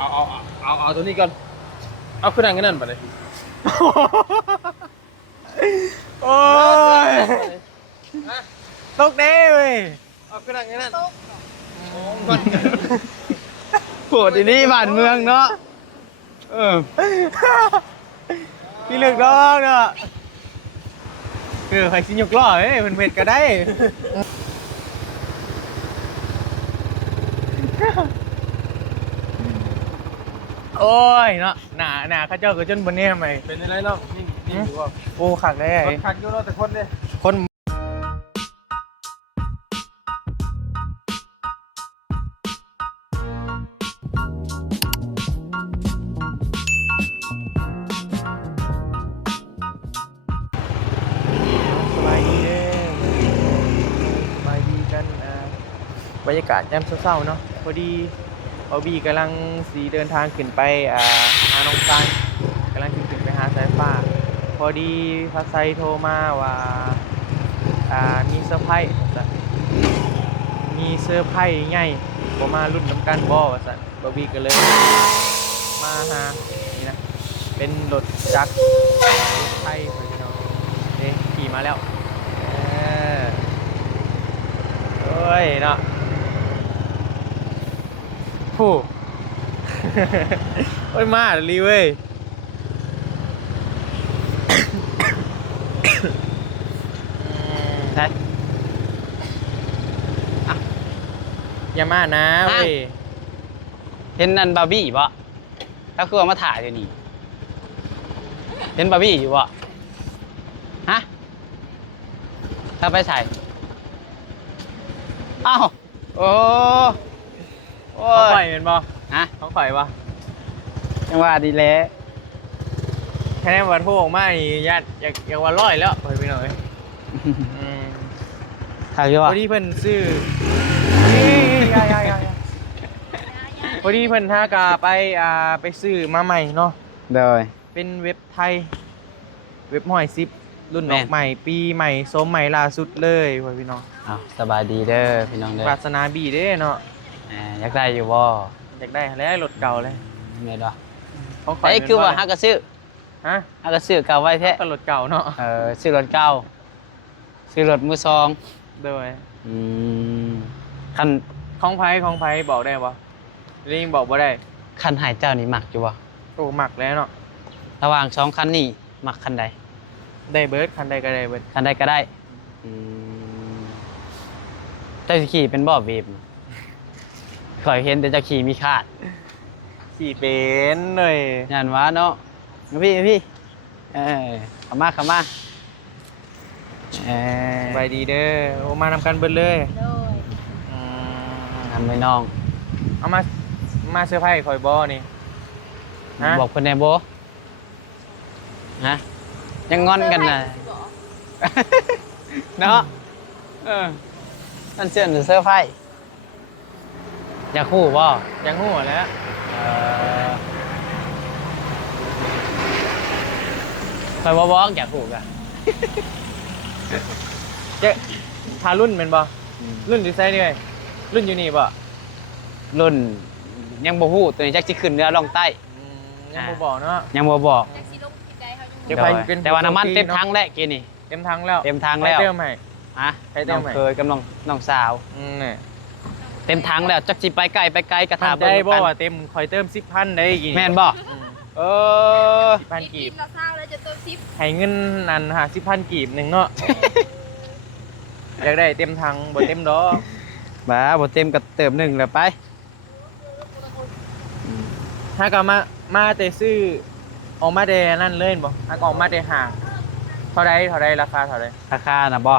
เอาตัวนี้ก่อนเอาขึ้นนั่งกันนั่นไปเลยโอ้ยตกเด้เว้ยเอาขึ้นนั่งกันนั่นโหดอีนี่บ้านเมืองเนาะพี่เลือกดอกเนาะใครสิยกล้อเอ้ยมันเม็ดก็ได้โอ้ยเนาะหนาข้าเจ้าก็จนบนนี้ทำไมเป็นอะไรเนาะนี่อยู่ว่าโอ้ขักได้ขัดอยู่เราแต่คนเลยคนสบายดีเด้สบายดีกันบรรยากาศยามเช้าๆเนาะพอดีเอาบีกำลังสีเดินทางขึ้นไปหาน้องซานกำลังขึ้นไปหาสายฟ้าพอดีพัสไซโทรมาว่ามีเซอร์ไพรส์มีเซอร์ไพรส์ใหญ่บ่มารุ่นน้ำกันบ่ว่าซั่นบ่บีก็เลยมาหานี่นะเป็นรถจักรไทยพี่น้องขี่มาแล้วโอ้ยเนาะผู้ โอ้ยมาลีเว้ยใช่อย่ามานะเว้ยเห็นนั่นบาร์บี้ปะถ้าคือเอามาถ่ายอยู่นี่เห็นบาร์บี้อยู่ปะฮะถ้าไปใส่อ้าวโอ้เขาข่อยเป็นบ่ฮะเขาข่อยวะยังว่าดีแล้วแค่นี้ว่าโทรออกมานี่อยากว่าร้อยแล้วไปไปหน่อยถ่ายอยู่ปะพอดีเพิ่นซื้อพอดีเพิ่นท่ากาไปซื้อมาใหม่เนาะโดยเป็นเว็บไทยเว็บหอยซิปรุ่นออกใหม่ปีใหม่สมใหม่ล่าสุดเลยพี่น้องอ้าวสบายดีเด้อพี่น้องเด้อปรารถนาบีเด้เนาะอยากได้อยู่บ่อยากได้แล้วรถเก่าเลยเงี้ยดอกเขาขายคือว่าฮักกระซื้อฮะฮักกระซื้อเก่าไว้แท้ก็รถเก่าเนาะซื้อรถเก่าซื้อรถมือสองโดยคันของไผบอกได้ปะลิงบอกบ่ได้คันหายเจ้านี่หมักอยู่บ่โอ้หมักแล้วเนาะระหว่างสองคันนี่หมักคันใดได้เบิร์ดคันใดก็ได้เบิร์ดคันใดก็ได้เจ้าขี่เป็นบ่อเวฟขอยเห็นแต่เจ้าขี่มีคาดขี่เป็นเลยงานว้าเนาะพี่เข้ามาไปดีเด้อโอ้มานำกันเบิดเลยทำไปน้องเอามาเซอร์ไพรส์คอยบอนี่บอกคนในโบฮะยังงอนกันนะเนาะนั่นเชื่อหรือเซอร์ไพรส์อยากคู่บ่ยังหู้แล้วคอยบอกอยากคู่กันเจ๊พารุ่นเป็นบ่รุ่นดีไซน์นี่ไงรุ่นอยู่นี่บ่รุ่นยังบ่ฮู้ตัวนี้จักสิขึ้นเรือลงใต้ยังบ่บอกเนาะยังบ่บอกแต่ว่าน้ำมันเต็มถังแล้วกินนี่เต็มถังแล้วเต็มถังแล้วเติมให้ใครเติมให้เคยกำลังน้องสาวนี่เต็มถังแล้วจักสิไปไกลกระถาได้บ่ว่าเต็มคอยเติม 10,000 ได้กี่แม่นบ่10,000 กีบให้เงินนั่น50,000 กีบนึงเนาะอยากได้เต็มถังบ่เต็มดอกบ่เต็มก็เติม1แล้วไปถ้าก็มาแต่ซื้อออกมาแต่นั่นเลยบ่ถ้าออกมาแต่ห่างเท่าใดราคาเท่าใดราคาน่ะบ่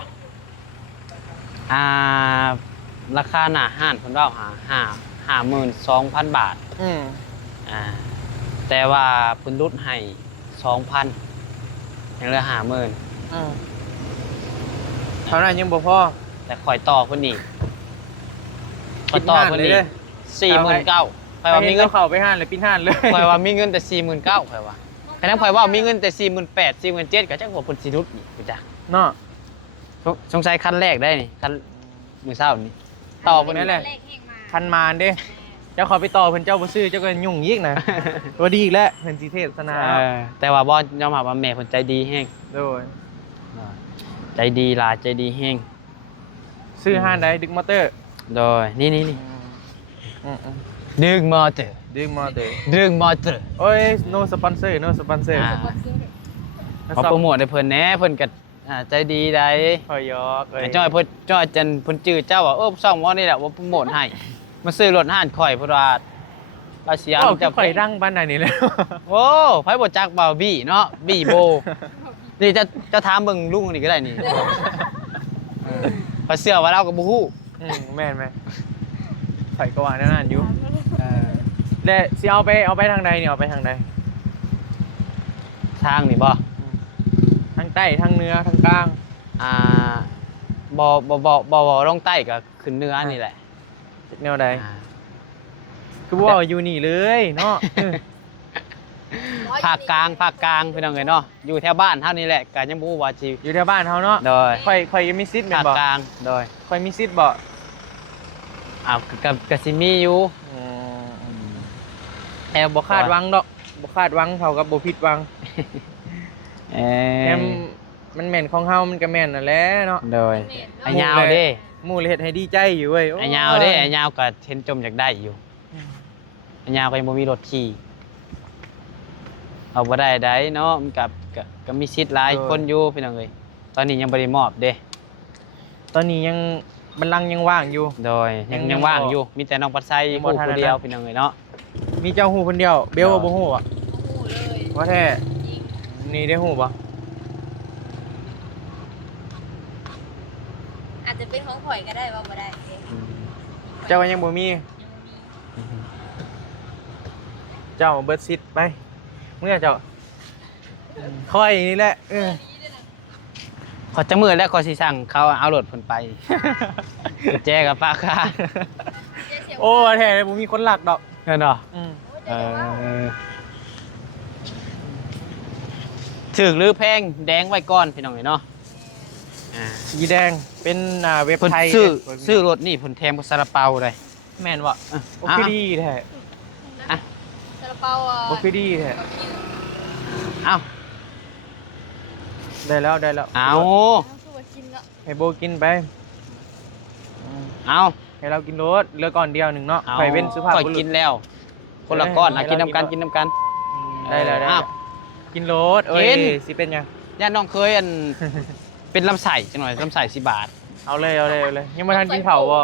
ราคาหน้าห้านเพิ่นว่า52,000 บาทแต่ว่าเพิ่นลดให้ 2,000 ยังเหลือ 50,000เท่านั้นยังบ่พอแต่ข่อยต่อเพิ่นอีกข่อยต่อเพิ่นอีก 49,000ข่อยว่ามีเงินเข้าไปห้านเลยปิ้นห้านเลยข่อยว่ามีเงินแต่ 49,000ข่อยว่าแค่นั้นข่อยว่ามีเงินแต่ 48,000 47,000ก็จักว่าเพิ่นสิลดนี่กูจ้ะเนาะสงสัยคันแรกได้นี่คันมื้อเช้านี่ต่อเพิ่นนั่นแหละคันมานเด้ เจ้าขอไปต่อเพิ่นเจ้าบ่ซื้อเจ้าก็ยุ่งอีกนะ บ่ดีอีกแล้วเพิ่นสิเทศนา แต่ว่าบ่ยอมรับว่าแม่เพิ่นใจดีแฮง โดย ใจดีหลายใจดีแฮง ซื้อห้านใดดึกมอเตอร์ โดยนี่ อืม ดึงมอเตอร์ ดึกมอเตอร์ ดึงมอเตอร์ โอ้ย no sponsor no sponsor เขาโปรโมทให้เพิ่นแหน่เพิ่นก็ใจดีได้ พอยอกเอ้ย จ้อยเพิ่นจ้อยจันเพิ่นจื้อเจ้าว่าซ่องว่านี่แหละว่าโปรโมทให้มาซื้อรถห้านข่อยเพราะว่าเราเสีย อ้าว จะ ข่อยดังบ้านไหนนี่แล้ว โอ้ไผบ่จักบ่าวบี้เนาะบี้โบ นี่จะถามเบิ่งลุงนี่ก็ได้นี่พอเสื้อว่าเราก็บ่ฮู้ แม่นไหมข่อยก็ว่านั่นอยู่แต่สิเอาไปทางใดเนี่ยเอาไปทางใด ทางนี่บ่ ทางใต้ทางเหนือทางกลาง อ่าบ่ลงใต้ก็ขึ้นเหนือนี่แหละ แนวใด อ่า คือว่าอยู่นี่เลยเนาะ ภาคกลางพี่น้องเอ้ยเนาะอยู่แถวบ้านเฮานี่แหละก็ยังบ่ฮู้ว่าสิ อยู่แถวบ้านเฮาเนาะ โดย ข่อยมีสิทธิ์แม่ ภาน ค บ่ กลางโดย ข่อยมีสิทธิ์บ่ อ้าวก็สิมีอยู่ แต่บ่คาดหวังดอกบ่คาดหวังเท่ากับบ่ผิดหวัง แอมมันแม่นของเฮามันก็แม่นนั่นแหละเนาะ โดยไอ้ยาวเด้ หมู่เลยเฮ็ดให้ดีใจอยู่เว้ยโ ไอ้ยาวเด้ไอ้ยาวก็เห็นจมอยากได้อยู่ไอ้ยาวก็ยังบ่มีรถขี่เอาบ่ได้ได้เนาะมันก็มีสิทธิ์หลายคนอยู่พี่น้องเอ้ยตอนนี้ยังบ่ได้มอบเด้ ตอนนี้ยังบัลลังก์ยังว่างอยู่ โดยยังว่างอยู่มีแต่น้องปัดไซ ยังบ่ ผู้ ทัน ผู้เดียวพี่น้องเอ้ยเนาะ มีเจ้าฮู้คนเดียวเบลว่าบ่ฮู้อ่ะ หูเลย ว่าแท้ จริง นี่ได้ฮู้บ่ อาจจะเป็นของข่อยก็ได้ว่าบ่ได้เอง เจ้าก็ยังบ่มีเจ้าเบิดสิทธิ์ไปเมื่อเจ้าค่อยนี่แหละขอจะมือแล้วขอสิสั่งเขาเอารถเพิ่นไป แจกับป้าค่ะ โอ้แท้เลยบ่มีคนหลักดอก เงินเนาะ อืม ถึกหรือแพงแดงไว้ก่อนพี่น้องเอ้ยเนาะ สีแดงเป็นเว็บ เพิ่น ไทย ซื้อรถนี่เพิ่นแถมกับซาลาเปาเลย แม่นบ่โอเคดีแท้ ซาลาเปาอ่ะ โอเคดีแท้ เอ้า ได้แล้วได้แล้ว เอา ต้องสู้กับกินละ ให้โบกินไป เอา ให้เรากินรสเหลือก่อนเดียวหนึ่งเนาะ เอา ไข่เป็นสุภาพ ก่อย บุรุ กิ ษ นแล้ว คนละก้อน ให้ กิน เรา น้ำกัน กิ กิ น นน้ำกัน ได้แล้วได้ อ้า แล้ว วกินรสเอ้ กิ ย น สิเป็นยัง ย่าน้องเคยอัน เป็นลำไส้จังหน่อยลำไส้10 บาท เอาเลยเอาเลยเอาเลยยังไม่ทันกินเผาวบ่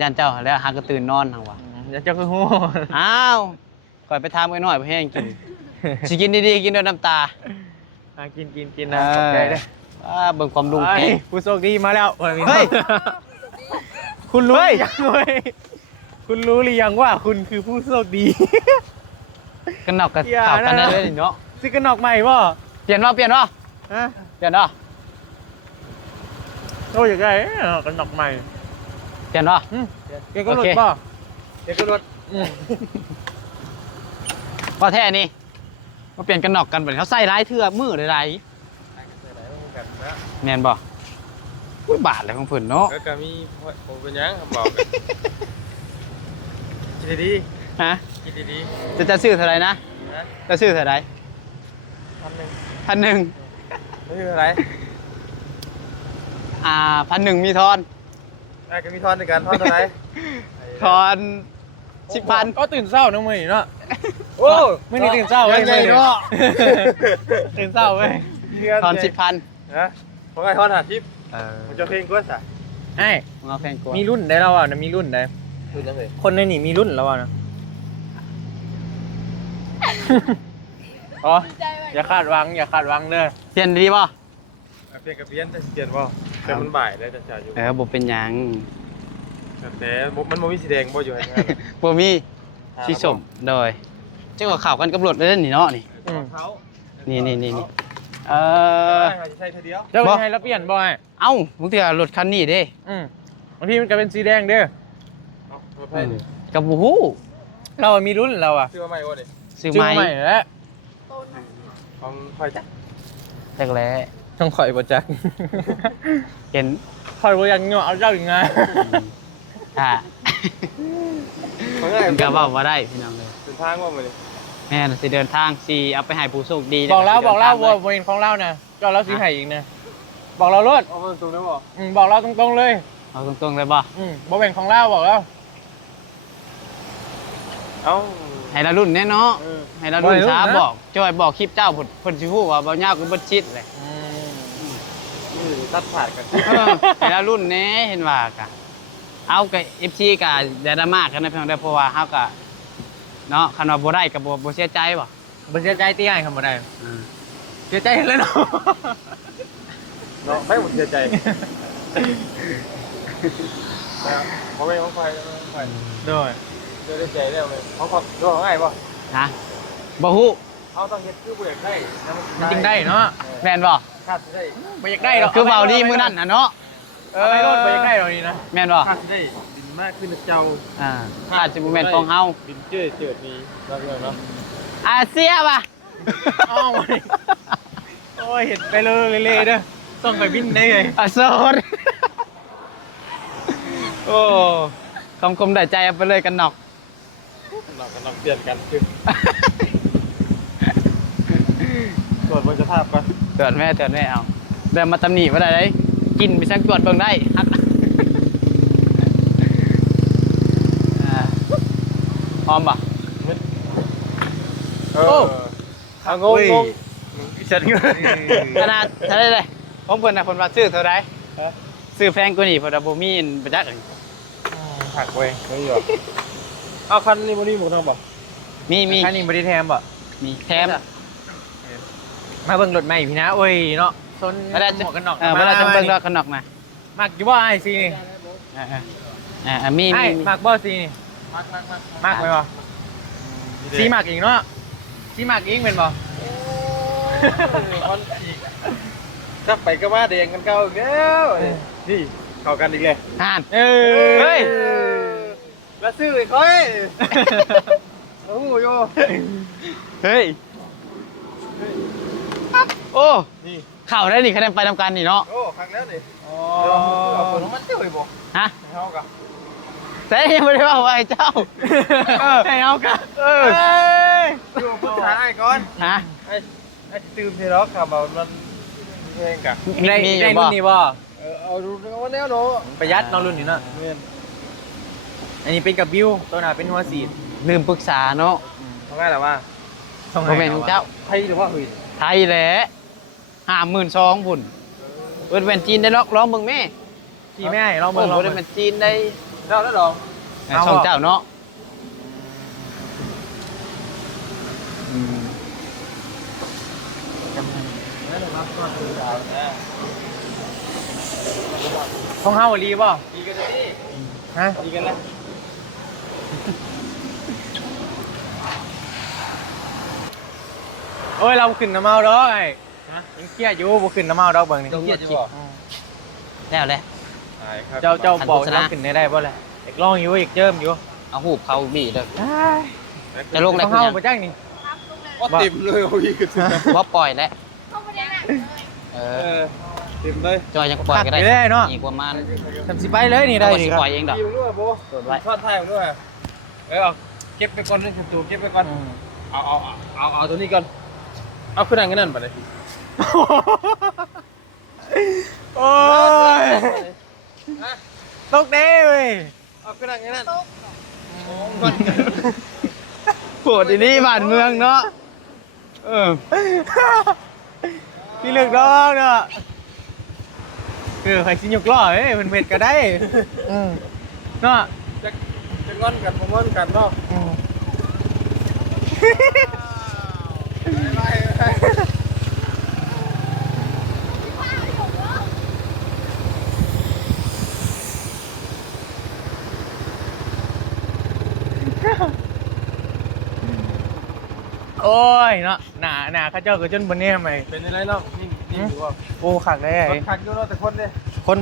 ย่านเจ้าแล้วหากระตื่นนอนทางวะ อย่าเจ้าคือฮู้ อ้าวก่อยไปทำกันหน่อยไปให้กิน สิกินดีๆกินด้วยน้ำตา กินนะขอบใจเด้อ เบิ่งความลุง ไอ้ เก่ง ผู้โชคดีมาแล้ว เฮ้ย คุณรู้หรือยังเว้ยคุณรู้หรือยังว่าคุณคือผู้โชคดี กันนอกกัน อย่า ข่าวกัน นะ ได้เลยเนาะ ซื้อกันนอกใหม่บ่ เปลี่ยนว่าเปลี่ยนว่า ฮะ เปลี่ยนว่า โอ้ยอยากได้กันนอกใหม่ เปลี่ยนว่า เกี่ยวกับรถ โอเค บ่เกี่ยวกับรถ ว่าแท้นี่มาเปลี่ยนกันนอกกันเหมือนเขาใส่ร้ายเทื่อมือหลายๆแม่นบ่อุ้ยบาทเลยของเพิ่นเนาะ ก็มีผมเป็นยังครับบอกกันคิดดี ฮะ ๆคิดดี จะซื้อเท่าไหร่นะ ๆนะ จะซื้อเท่าไหร่ 1,000 1,000 ไม่ใช่อะไร 1,000มีทอน ได้ก็มีทอนในการทอนเท่าไหร่ ทอน10,000 ก็ตื่นเช้าเนาะมื้อนี้เนาะ โอ้ มื้อนี้ตื่นเช้าเว้ย ยังไงเนาะ ตื่นเช้าเว้ย ทอน10,000 นะผมให้ทอน50ผมจะเพลงก็สะ ไอ้ มึงเอาแพงกว่า มีรุ่นได้แล้วอ่ะนะมีรุ่นได้ ดูจังเลย คนในนี่มีรุ่นแล้วอ่ะนะอ๋อ ดีใจว่ะ อย่าคาดหวังอย่าคาดหวังเด้อ เปลี่ยนดีป่ะ เปลี่ยนกับเปลี่ยนแต่เปลี่ยนบ่แต่มันบ่ายแล้วจะจ่ายอยู่ บ่เป็นหยัง แต่มันบ่มีสีแดงบ่อยู่ให้งาน บ่มีสีส้มโดยเจ้าก็ข่าวกันกับรถเลยนี่เนาะนี่ เขา นี่เออ ใช่เธอเดียว เจ้า บ่ เป็นไงแล้วเปลี่ยนบ่อย เอ้าบางทีรถคันนี้เด้ บางทีมันก็เป็นสีแดงเด้อ เอาไปดิ กับบ่ฮู้ เราอะมีรุ่นเราอ่ะ ซื้อมาใหม่บ่ดิ ซื้อ ชื่ ใหม่ ใหม่แล้ว ต้น ของคอยจ้ะ จักแล้ ต้องข่อยบ่จัก เห็น ข่อยบ่อยากเหงาเอาเจ้าอีกไง อ่า มันก็เว้าบ่ได้พี่น้องเลย เป็นทางว่ามาดิ แม่นสิเดินทางสิเอาไปให้ผู้โชคดี บอกแล้ว สิ บอกแล้ว ดินทง ว่าบริเวณของเรานะก็เราสีไห่อีกนะบอกเราลด เอาตรงนั้นบ่ บอกเราตรงๆเลย เอาตรงๆเลยบ่ บริเวณของเราบอกแล้ว เอ้า ให้ละรุ่นแน่เนาะ เออ ให้ละรุ่น บ่ให้รุ่น ช้า นะ บอกจอยบอกคลิปเจ้าเพิ่นสิฮู้ว่าเบาหญ้าคือบ่ชิดเลย นี่ตัดขาดกัน เออให้ละรุ่นแน่เห็นว่ากะเอากับ FC กะอย่าดราม่ากันนะพี่น้องเด้อเพราะว่าเฮาก็เนาะคันว่าบ่ได้ก็บ่เสียใจบ่ บริเสียใจตีให้คำบ่ได้ อืม เสียใจเลยเนาะ เนาะให้ผมเสียใจเขาไม่ของไฟไฟ ด้วย เสียใจแล้วเลยเขาขอดูง่ายป่ะ นะบ่ฮู้ เขาต้องเฮ็ดคือบ่อยากได้ มันจริงได้เนาะ แม่นบ่ คาดได้ ไม่อยากได้หรอก คือเบาดีมื้อนั้นน่ะเนาะ เอาไปรถไม่อยากได้หรอกนี่นะ แม่นบ่ คาดได้ดินมากขึ้นเจ้า อาจจะบ่แม่นของเฮา ดินเจิดนี้แล้วเนาะ อาเซียป่ะ อ้าวโอ้ยเห็นไปเลยเละๆเด้อต้องไปบินได้เลย อาโซนโอ้คำคมได้ใจเอาไปเลยกันนอก เรากำลังเปลี่ยนกันคือตรวจบนสภาพก่อน เตือนแม่เอาเดินมาตำหนิว่าได้เลยกินไปสักตรวจเบิ่งได้ฮักหอมป่ะ โอ้เอางง ฉันก็ ขนาดเท่าไรเลยผมเพิ่นน่ะเพิ่นว่าซื้อเท่าไรซื้อแพงกว่านี้เพราะว่าบ่มีประจักษ์ หักเว้ย ไม่หรอกเอาคันนี้บ่นี่หมดทางบ่ มี อันนี้บริแทมบ่ มีแถม มาเบิ่งรถใหม่พี่นะโอ้ยเนาะซน เวลา หมวกกันน็อก เวลาจะเบิ่งรถกันนอกนะ มักอยู่บ่ไอ้ซีนี่ มี ไอ้มักบ่ซีนี่มักไหมบ่ซีมักอีกเนาะซีมักอีกเป็นบ่ คนอีกถ้าไปก็มาแดงกันเก่าอีกแล้วนี่เข้ากันอีกเลย ห่าน เอ้ เฮ้ ย ย แล้วซื้ออีกค่อยโอ้โหโย เฮ้ยโอ้ นี่ เข่าได้นี่คะแนนไปทำการนี่เนาะ โอ้ครั้งแล้วนี่อ๋อเอาคนมันเจ้าอีกบ่ ฮะ เฮากับ แต่ยังไม่ได้ว่าไอ้เจ้า ให้เอากัน ดูผู้ชายก่อน ฮะ ไอ้ตื่นเทล็อกครับมันเพลงกะ ได้ มีอ ได้ ยู่ รุ่ บ่ นนี้บ่ เอาดูว่าแนวเนาะ ประหยัดเนาะรุ่นนี้เนาะ เมียน อันนี้เป็นกับบิวตัวหน้าเป็นหัวสีด ลืมปรึกษาเนาะ ทำไงล่ะว่า ส่ง โม ให้ เมนของเจ้า ไทยหรือว่าหื่น ไทยแหละ52,000พุ่นเอิ้นเป็นจีนได้ล็อกร้องเบิ่งแม่ พี่แม่ให้ลอง โอ้ เบิ่งลอง บ่ได้ เบิ่ เป็ ง นจีนได้ เจ้าแล้วดอก ช่องเจ้าเนาะ ของเฮาดีบ่ ดีกันเลย ฮะ ดีกันแล้ว โอ้ยเราขึ้นน้ำเมาดอกไอ้ยังเครียดอยู่บ่ขึ้นน้ำเมาดอกเบิ่งนี่ เครียดอยู่บ่ แล้วแหละ เจ้าบอก ทันโฆษณา เราขึ้นได้บ่แหละอีกลองอยู่อีกเจิมอยู่ เอาหูบเขาบีเด้อ จะลง ของเฮาบ่จังนี่ ครับลุงเลย ก็ติ่มเลยโอ้ยคือ ว่าปล่อยแล้ว เข้าไปได้หนักเลย เอ เอ อ อติ่มเลย จอยยังปล่อยก็ได้ ขัดไปเลยเนาะ อีกประมาณ ทำสิไปเลยนี่ได้ เอา นี่ สิ ครับ ปล่อยเองดอก ยิงด้วยโบ ตรวจไว้ ทอดไทยด้วยเอาเก็บไปก่อนเรื่องจูเก็บไปก่อนเอาตัวนี้ก่อนเอาขึ้นอันนั้นไปเลย โอ้ยตกเด้เว้ย เอาขึ้นอันนั้น ตุ๊ก โหดอีนี่บ้านเมืองเนาะเออ พี่เลือกดอกเนาะใครสิยกล้อเอ้ยมันเผ็ดก็ได้เนาะ จะงอนกันงอนกันเนาะโอ้ยเนาะหนาข้าเจ้าก็จนบนนี้ทำไม เป็นอะไรเนาะนี่อยู่ว่า โอ้ขักได้ คนคันอยู่เนาะแต่คนเนี่ย คน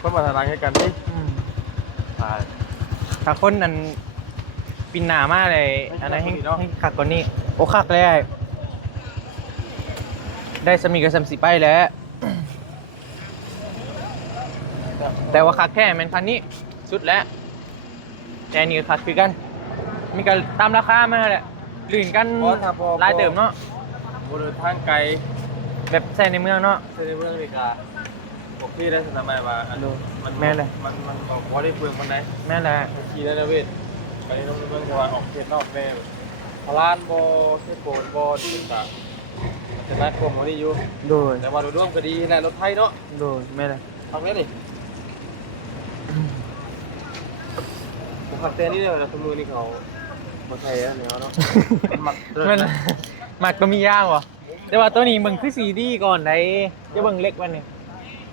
คนมาทางให้กันดิ ถ้าคนนั้นปินหนามากเลยอันนั้นให้ขักกว่านี้โอ้ขักเลยได้สมีกับสมสีไปแล้ว แต่ว่าขักแค่แมนคันนี้สุดแล้ว แต่อันนี่ก็คักคือกันมีกันตามราคามาแหละลื่นกันหลายเติมเนาะ บริเวณทางไกล แบบใส่ในเมืองเนาะ ในเมืองอเมริกาบอกพี่ได้สนามายว่าอันมันบอกว่าได้เปลืองมันไหน แม่นแหละ ขี่ได้นะเวทไปในเมืองว่าออกเขตนอกแม่พลานบอเทโกนบอดีต่างแต่นัดกลมวันนี้อยู่ โดย แต่ว่าโดยรวมก็ดีแหละรถไทยเนาะ โดยแม่นแหละ ทำได้ดิผมขับเต้นนี่เลยนะสมือนี่เขามาไทยอะเนี่ยเนาะหมัก มันหมักก็มีย่างวะแต่ว่าตัวนี้มึงคือสีดีก่อนได้จะเบิ่งเล็กวันนี้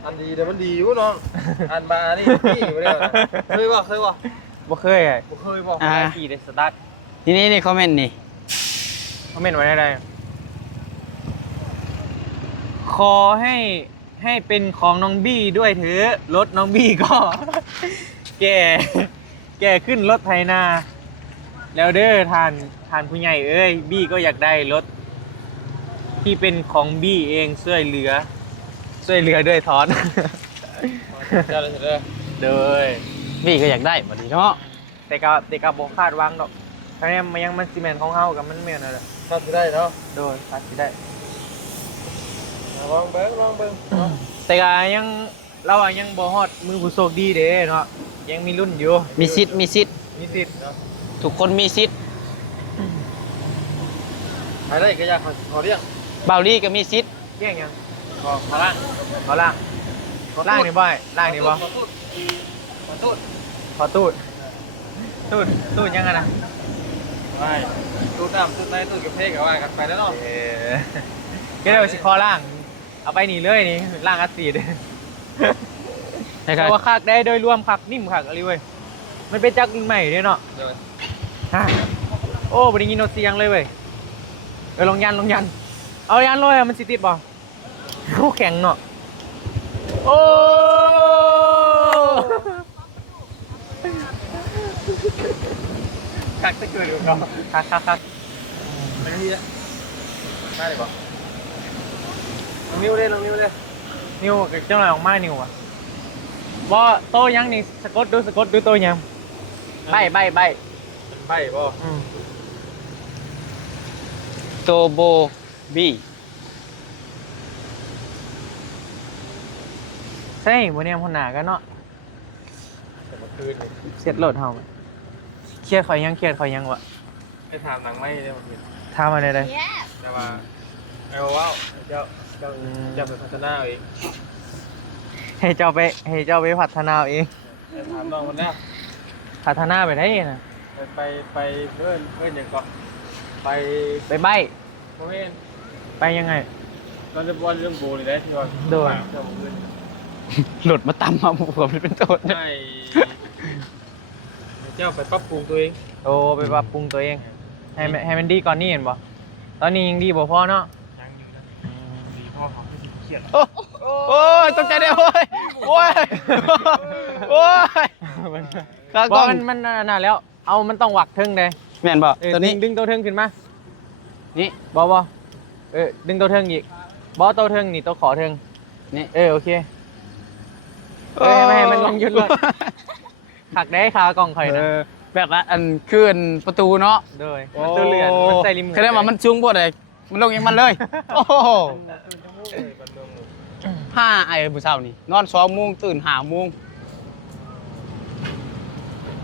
อันดีแต่มันดีอยู่เนาะอันมานี่พี่อยู่เลยเคยว่า บ่เคยอ่ะ ผมเคยบอก ขี่ได้สตาร์ท นี่คอมเมนต์นี่ เขาเม่นไว้ได้ขอให้เป็นของน้องบี้ด้วยเถอะรถน้องบี้ก็ แกขึ้นรถไถนาแล้วเด้อทานผู้ใหญ่เอ้ยบี้ก็อยากได้รถที่เป็นของบี้เองช่วยเหลือด้วยทอน จะเลยเถอะ เด้อ พี่ก็อยากได้บัดนี้เนาะ แต่ก็บ่คาดหวังดอกทั้งนี้มันยังมันซีเมนต์ของเฮากับมันแม่นนั่นแหละ ทำจะได้เนาะ โดยคาดสิได้ ลองเบิ้ง แต่ก็ยังเราอะยังบ่ฮอดมือผู้โชคดีเด้เนาะยังมีรุ่นอยู่ มีสิทธิ์ มีสิทธิ์เนาะ ทุกคนมีสิทธิ์ ใครได้ก็อยากขอเรียก เบาลี่ก็มีสิทธิ์ เรียกยัง ขอล่าง เอาล่างนี่บ่ล่างนี่บ่ ขอตูด ขอตูดยังไงนะ ไม่ตูดดำตูดในตูดกับเพกกับว่ากันไปแล้วเนาะ ก็ได้สิคอล่างเอาไปนี่เลยนี่ล่างอัดสีด ใช่ค แต่ รับ ว่าคักได้โดยรวมคักนิ่มคักอะไรเว้ยมันเป็นจักรรุ่นใหม่เด้เนาะ เดี๋ยว ฮะโอ้บ่ได้ยินโนเสียงเลยเว้ยลงยันเอายันเลยมันสิติดบ่โอ้แข็งเนาะโอ้คักตะเกิดอยู่เนาะคัก ไม่ได้ได้เลยป่ะลงนิ้วเลย นิวกับเจ้าหน่อยออกมานิวอ่ะบ่โตยังนี่สะกดดูโตยังใบ เป็นใบป่ะ โตโบบี้ ใช่วันนี้คนหนากันเนาะ แต่เมื่อคืน เสียดโหลดเฮาเครียดเขายังวะ ให้ถามหนังไม่ได้เมื่อคืน ทำอะไรได้ แย่ แต่ว่าเอาว่าเจ้าไปพัฒนาเอง ให้เจ้าไปพัฒนาเอาเอง ไปถามน้องคนนี้ พัฒนาไปได้นะ ไปเพื่อนอย่างก่อนไป ไปใบ โมเห็น ไปยังไง เราจะบอลเรื่องโบเลยได้ที่ว่า โดน เจ้าเพื่อน หลุดมาตำมาบวกเป็นต้น ให้เจ้าไปปรับปรุงตัวเอง โอ้ไปปรับปรุงตัวเองให้มันดีก่อนนี่เห็นบ่ตอนนี้ยังดีบ่พอเนาะ ยังอยู่นะดีพ่อเขาไม่เครียด โอ้ยตกใจได้โอ้ยก็ บ่มันน่ะแล้วเอามันต้องหวักทึงเลย แม่นบ่ตัวนี้ ดึงตัวทึงขึ้นมา นี่ บ่ดึงตัวทึงอีกบ่ตัวทึงนี่ตัวขอทึง นี่ โอเคไม่ให้มันลงยุดเลยขักได้ขากล่องข่อยนะ แบบว่าอันขึ้นประตูเนาะ โดยมันตัวเรือนมันใส่ริม แค่ได้ว่ามันชุ่งบ่ได้มันลงอย่างมันเลยโอ้โห บันเมือง ห้าไอ้ผู้เฒ่านี่นอน2 โมงตื่น5 โมง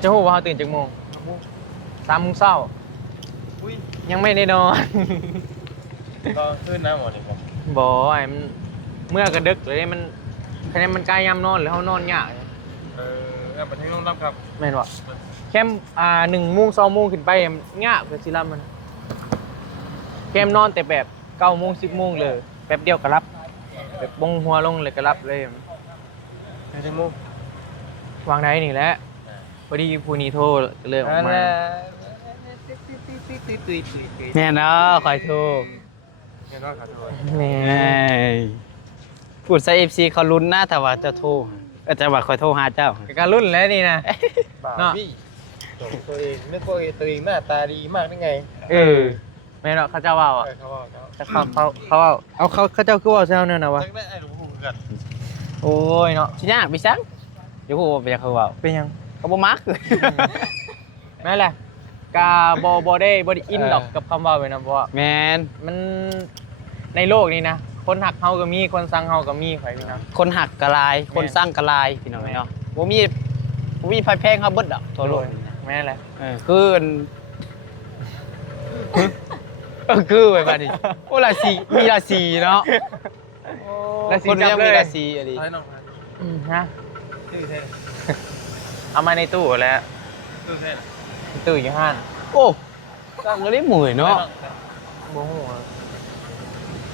จะฮู้ว่าเขาตื่นจากโมง3 โมงเช้า อุ้ย ยังไม่ได้นอน ก็ขึ้นน้ำหมดเลยครับ บ่ไอ้มันเมื่อกระดึกเลยมันคะแนนมันใกล้ยามนอนหรือเขานอนยาก บันทึกน้องรับครับ แม่นบ่แค่1 โมง 2 โมงขึ้นไปยากคือสิรับมันแค่นอนแต่แบบ9 โมง 10 โมงเลยแป๊บเดียวก็รับแบบบงหัวลงเลยก็รับเลย ไปถึงมุก วางได้นี่แหละพอดีผู้นี้โทรเลยออกมา แน่เนาะคอยโทร เห็นว่าขอโทษ แหม่ พูดซะ FC เขาลุ้นนะแต่ว่าจะโทรจะว่าคอยโทรหาเจ้า การรุ่นแล้วนี่นะ บ้าพี่ตัวเองนึกว่าตัวเองหน้าตาดีมากได้ไง แม่เนาะเขาเจ้าว่าอ่ะ เขาบอกเขา แต่เขาว่าเอาเขาเจ้าคือว่าเจ้าเนี่ยนะวะ จังได้ไอ้หลวงปู่กัน โอ้ยเนาะ สิยากไปซังเดี๋ยวกูไปจะเขาเว้า เป็นยัง เขาบ่มัก นั่นแหละกาบ่ได้อินดอกกับคำว่าไว้นะเพราะว่า แมน มันในโลกนี้นะคนหักเฮาก็มีคนสั่งเฮาก็มีไปพี่น้อง คนหักกะลาย แม่น คนสร้างกะลายพี่น้องเนาะบ่มีไฟแพงครับเบิดดอกทั่วโลกนี่นะ แม่นแหละ คือคือไปบัดนี้โอ้ราศีมีราศีเนาะ ราศี คน จั ยั บ ง เล มี ย ราศีอะไร ให้น้อง ฮะ ชื่อเท่ เอามาในตู้แล้ว ชื่อเท่ ตู้อยู่ห้าน โอ้สร้างก็ได้หมื่นเนาะ บ่ฮู้อะ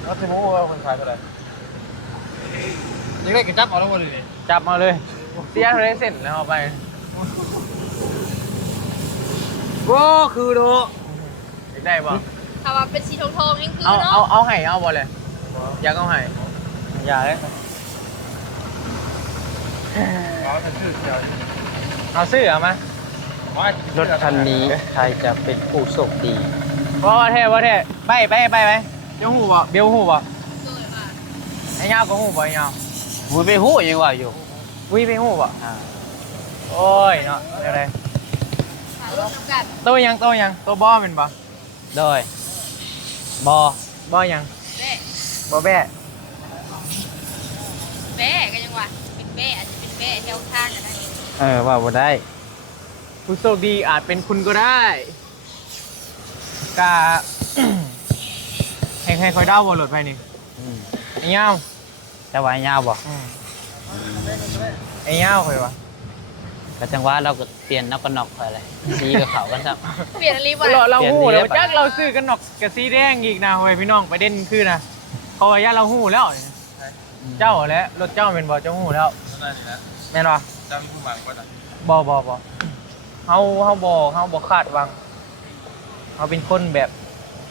แล้วจะรู้ว่าคนขายเท่าไหร่ยังได้กระจับเอาแล้วหมดเลย จับมาเลยเสียเลยเสร็จแล้วเอาไป ว้าคือโด อยากได้บ่ ถ้าว่าเป็นสีทองๆนี่คือ เอา เนาะ เอาให้เอาบ่เลยอยากเอาให้อย่าเลย อ๋อจะชื่อเดียว เอาซื้อเอามาร ถคันนี้ใครจะเป็นผู้โชคดี ว่าแท้ไปเดี๋ยวฮู้บ่เดี๋ยวฮู้บ่ สวยมาก ไอ้ยาวก็ฮู้บ่ไอ้ยาว มุ้ยไปหู้ยังว่าอยู่ วิไปฮู้บ่ อ่า โอ้ยเนาะเดี๋ยวได้ ถ่ายรูปน้ำกัน โตยังโตบ่แม่นบ่ โดยบอ บ่ยัง แม่ บ่แบ้ แม่ก็ยังว่าเป็นแม่อาจจะเป็นแม่แถวข้างก็ได้ ว่าบ่ได้ ผู้โชคดีอาจเป็นคุณก็ได้กะ ให้คอยเดาบ่โหลดไปนี่ไอ้ยาว จะวายยาวบ่ ไอ้ยาวคอยว่า ก็จังว่าเราก็เปลี่ยนนอกกันนอกไปเลยสีกับเขากันซะ เปลี่ยนอะไรบ่ เรา เปลี่ยน ฮู้ ดี แล้ว ได้ปะ จักเราซื้อกันนอกกับสีแดงอีกนะเว้ยพี่น้องประเด็นคือนะเขาว่าย่าเราฮู้แล้วเจ้าแหล้วรถเจ้าเป็นบ่เจ้าฮู้แล้ว นั่นแหละ แม่นบ่ จำผู้หมังก่อนนะ บ่เฮาบ่คาดหวังเฮาเป็นคนแบบ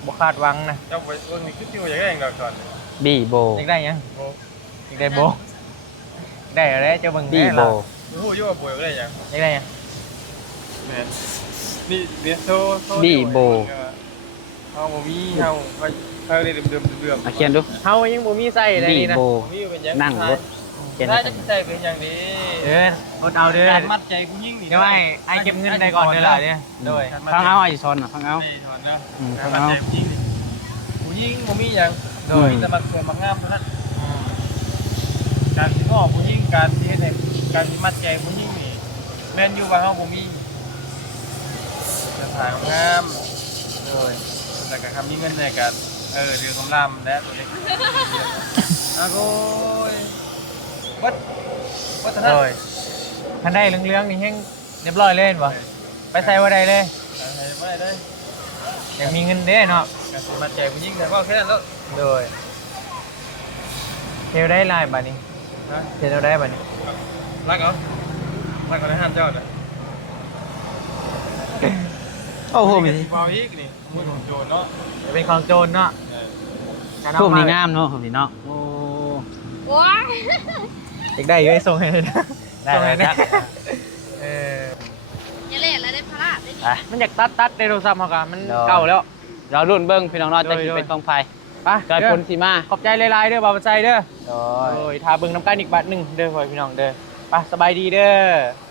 บ่คาดหวังนะ เจ้าวันนี้คือที่ว่าอย่างไรเราก่อน บีโบ อยากได้หยังอยากได้โบได้อะไรเจ้าเบิ่ง บี แน่ โโบอ้โหยั่วป่วยก็ได้ยัง อยากได้หยัง นี่เดี๋ยวโซ่เอาบ่มีเอาเลยเดิม มาเขียนดู เฮายังบ่มีใส่ได้ บี นี่นะ โบ มีเป็นยัง นั่งรถเขียน ได้ ได้ จะใจเป็นอย่างนี้ กดเอาเด้อ การมัดใจผู้ยิ่งนี่ เดี๋ยวไอ้เก็บเงินได้ก่อนเด้อล่ะเด้อโดย ฟังเอาไอ้ซอนฟังเอา ไม่ถอนนะ ฟัง มัด เอา ใจผู้ยิ่งบ่มีอย่างโดยจะมัดสวยมัดงามเท่านั้นการที่ง้อผู้ยิ่งการที่ให้การที่มัดใจผู้ยิ่งนี่แม่นอยู่ว่าเฮาบ่มีจะถ่ายงามโดยแต่ก็ทำมีเงินในการเดือนของลำและตัวเล็กอาโกยวัดท่าน โดยคันได้เหลืองๆนี่แฮงเรียบร้อยเลยเห็นบ่ไปใส่บ่ได้เลย ไม่ได้ อยากมีเงินเด้เนาะ การมัดใจผู้ยิ่งแต่ว่าแค่นั้นแล้ว โดยเทวได้ลายบัดนี้ นะ เทวได้บัดนี้ รักเอาในห้างเจ้าเลย โอ้โหมี เบาอีกนี่มือของโจรเนาะ จะเป็นของโจรเนาะ รูปนี้งามเนาะรูปนี้เนาะโอ้ ว้า อยากได้อยู่ให้ส่งให้เลยนะ ได้ ส่งให้ ได้ นะเออ อย่าเล่นแล้วได้พระได้ดี ไป มันอยากตัดในโทรศัพท์เฮากันมัน โดย เก่าแล้ว เรารุ่นเบิ้งพี่น้องเนาะจะ โดย เป็นกองไฟ ไป กลาย เด้ พ อ ลสีมา ขอบใจหลายๆเด้อบ่าวใจเด้อ โดย โอ้ยทาเบิ่งน้ำกันอีกบาทหนึงเด้อพ่อพี่น้องเด้อไปสบายดีเด้อ